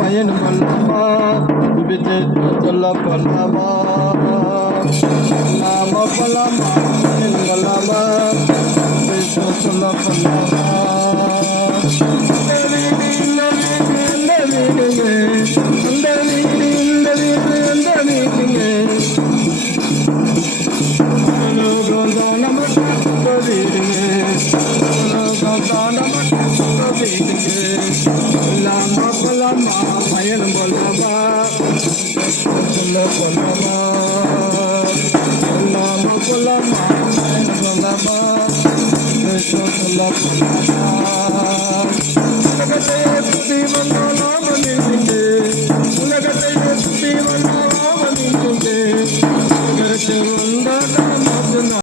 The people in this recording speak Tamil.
பயன் மல்லமா சொல்ல பல்லமா நாம பலமா எங்களாமா சொல்ல பல்லமா பயன் பல்லமா சொல்ல பல்லமா நாம பலமா பயன் பல்லமா சொல்ல பல்லமா உலகத்தை சுத்தி வந்தாலாம் உலகத்தை சுத்தி வந்தாலாம்